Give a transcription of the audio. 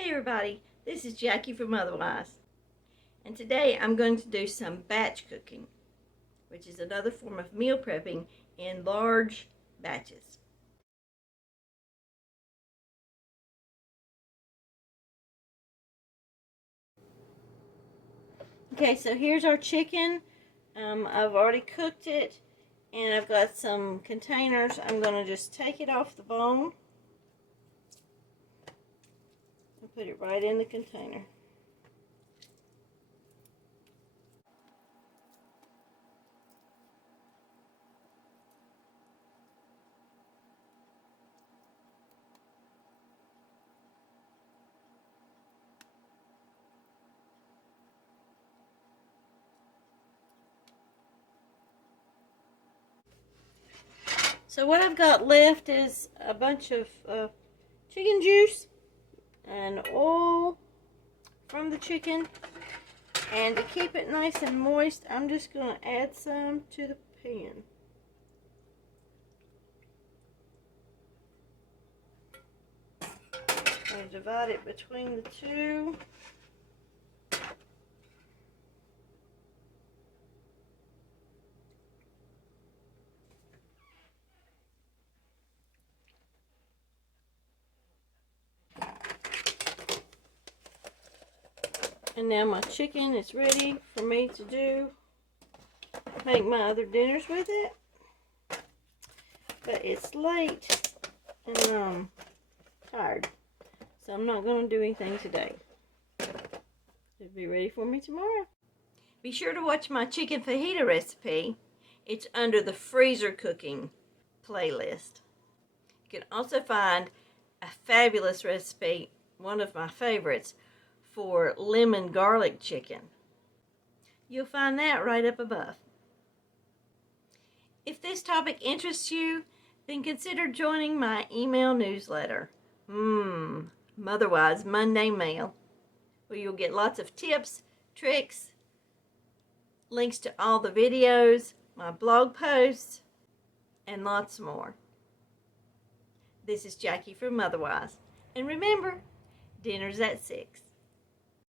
Hey everybody, this is Jackie from Otherwise, and today I'm going to do some batch cooking, which is another form of meal prepping in large batches. Okay, so here's our chicken. I've already cooked it, and I've got some containers. I'm going to just take it off the bone and put it right in the container. So what I've got left is a bunch of chicken juice and oil from the chicken, and to keep it nice and moist, I'm just going to add some to the pan. I'm going to divide it between the two. And now my chicken is ready for me to make my other dinners with it. But it's late and I'm tired, so I'm not going to do anything today. It'll be ready for me tomorrow. Be sure to watch my chicken fajita recipe. It's under the freezer cooking playlist. You can also find a fabulous recipe, one of my favorites, for lemon garlic chicken. You'll find that right up above. If this topic interests you, then consider joining my email newsletter, Motherwise Monday Mail, where you'll get lots of tips, tricks, links to all the videos, my blog posts, and lots more. This is Jackie from Otherwise, and remember, dinner's at 6.